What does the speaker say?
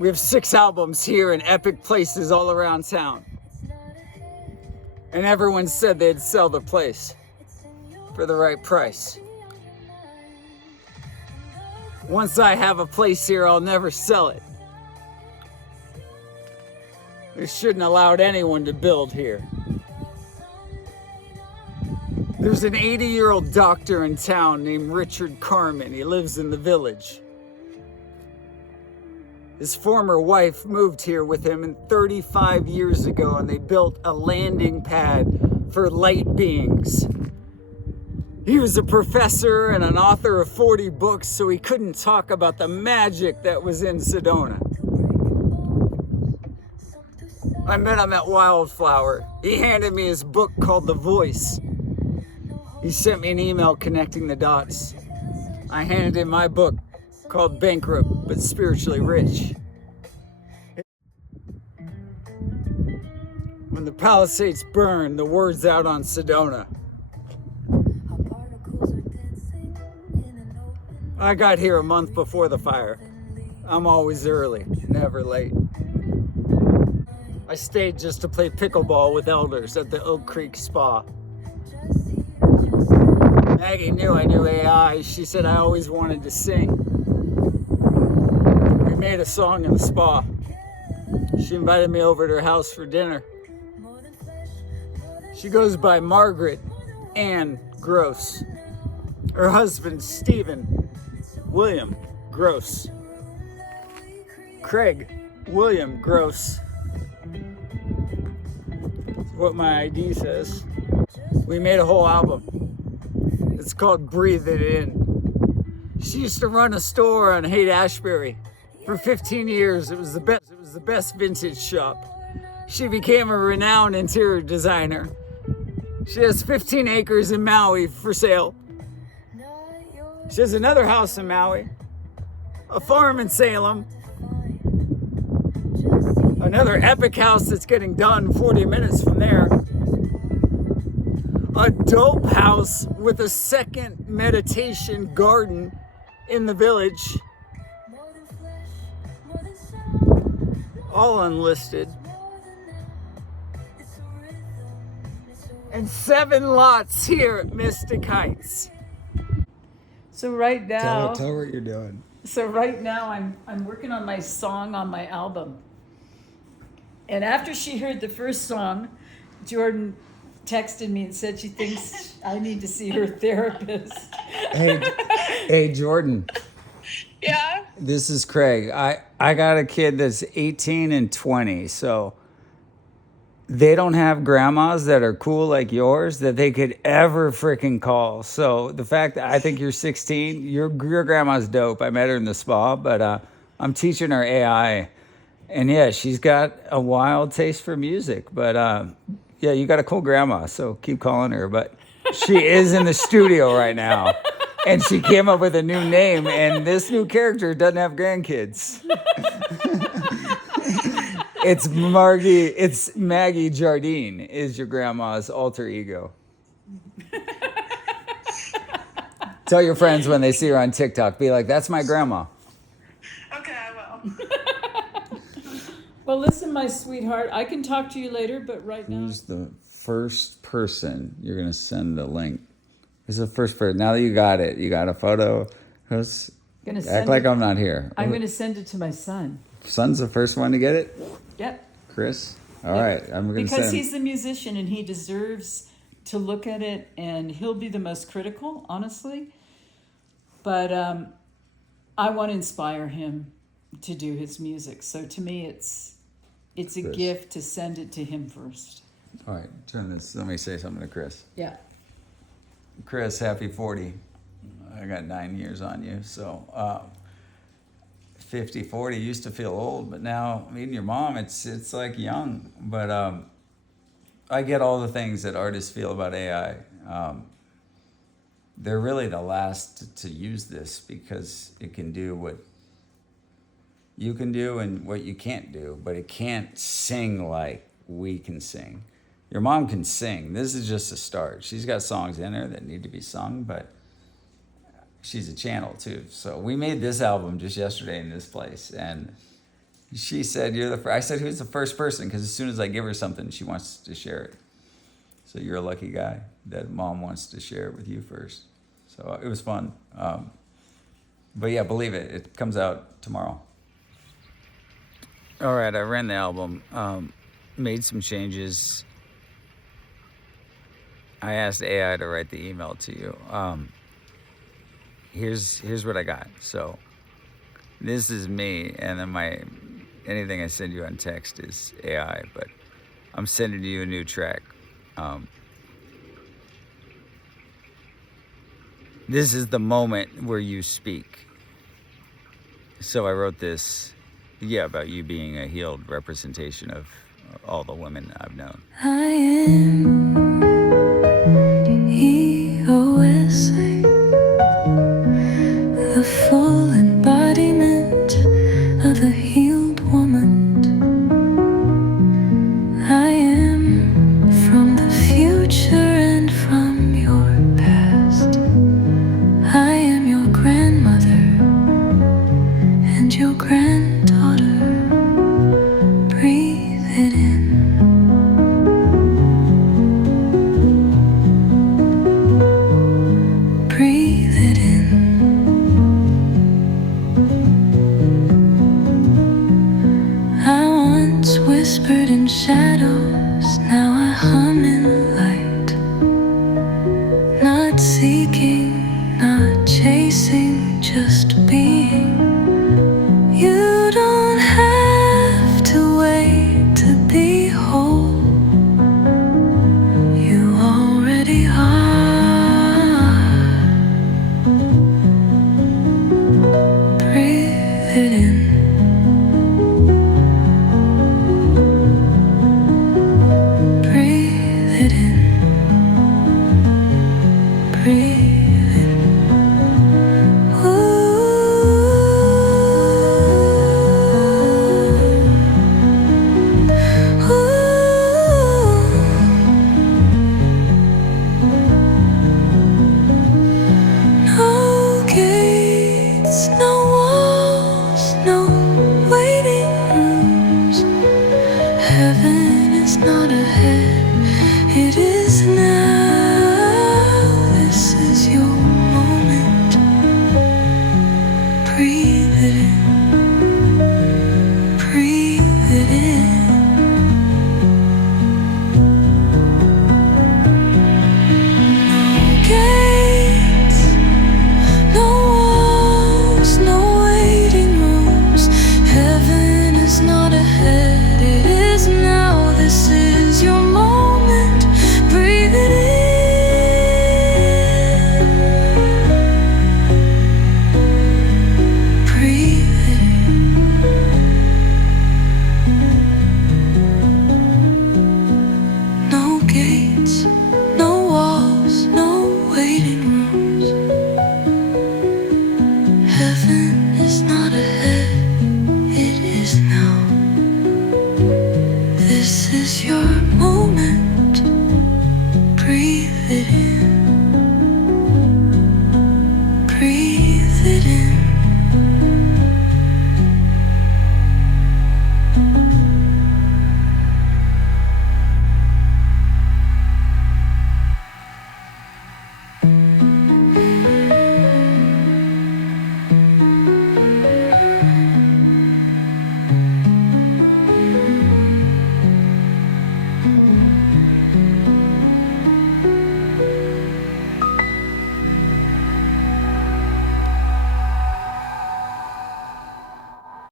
We have 6 albums here in epic places all around town. And everyone said they'd sell the place for the right price. Once I have a place here, I'll never sell it. They shouldn't allowed anyone to build here. There's an 80-year-old doctor in town named Richard Carmen. He lives in the village. His former wife moved here with him 35 years ago, and they built a landing pad for light beings. He was a professor and an author of 40 books, so he couldn't talk about the magic that was in Sedona. I met him at Wildflower. He handed me his book called The Voice. He sent me an email connecting the dots. I handed him my book called Bankrupt but Spiritually Rich. When the Palisades burn, the word's out on Sedona. I got here a month before the fire. I'm always early, never late. I stayed just to play pickleball with elders at the Oak Creek Spa. Maggie knew I knew AI. She said I always wanted to sing. We made a song in the spa. She invited me over to her house for dinner. She goes by Margaret Ann Gross. Her husband, Stephen William Gross. Craig William Gross. That's what my ID says. We made a whole album. It's called Breathe It In. She used to run a store on Haight-Ashbury for 15 years. It was the best vintage shop. She became a renowned interior designer. She has 15 acres in Maui for sale. She has another house in Maui, a farm in Salem, another epic house that's getting done 40 minutes from there, a dope house with a second meditation garden in the village, all unlisted, and 7 lots here at Mystic Heights. So right now, tell her what you're doing. So right now I'm working on my song on my album. And after she heard the first song, Jordan texted me and said she thinks I need to see her therapist. Hey, Jordan. Yeah? This is Craig. I got a kid that's 18 and 20, so they don't have grandmas that are cool like yours that they could ever freaking call. So the fact that I think you're 16, your grandma's dope. I met her in the spa, but I'm teaching her AI. And yeah, she's got a wild taste for music. But yeah, you got a cool grandma, so keep calling her. But she is in the studio right now. And she came up with a new name, and this new character doesn't have grandkids. It's Maggie Jardine is your grandma's alter ego. Tell your friends when they see her on TikTok, be like, that's my grandma. Okay, I will. Well, listen, my sweetheart, I can talk to you later, but right now... Who's the first person you're going to send the link? Who's the first person? Now that you got it, you got a photo. Who's... Act like I'm not here. I'm going to send it to my son. Son's the first one to get it? Yep. Chris? All right. I'm going to send... Because he's the musician and he deserves to look at it, and he'll be the most critical, honestly. But I want to inspire him to do his music. So to me, it's a gift to send it to him first. All right. Turn this. Let me say something to Chris. Yeah. Chris, happy 40. I got 9 years on you. So 50, 40 used to feel old, but now meeting your mom, it's like young. But I get all the things that artists feel about AI. They're really the last to use this because it can do what you can do and what you can't do, but it can't sing like we can sing. Your mom can sing. This is just a start. She's got songs in her that need to be sung, but she's a channel too. So we made this album just yesterday in this place, and She said, "You're the first." I said, "Who's the first person?" Because as soon as I give her something, she wants to share it. So you're a lucky guy that mom wants to share it with you first. So it was fun. But yeah, believe it. It comes out tomorrow. All right, I ran the album, made some changes. I asked AI to write the email to you. Here's what I got. So this is me, and then anything I send you on text is AI. But I'm sending you a new track. This is the moment where you speak. So I wrote this, about you being a healed representation of all the women I've known. I am EOSA, the full embodiment of a healed woman. I am from the future and from your past. I am your grandmother and your granddaughter. Breathe it in. Breathe it in. I once whispered in shadows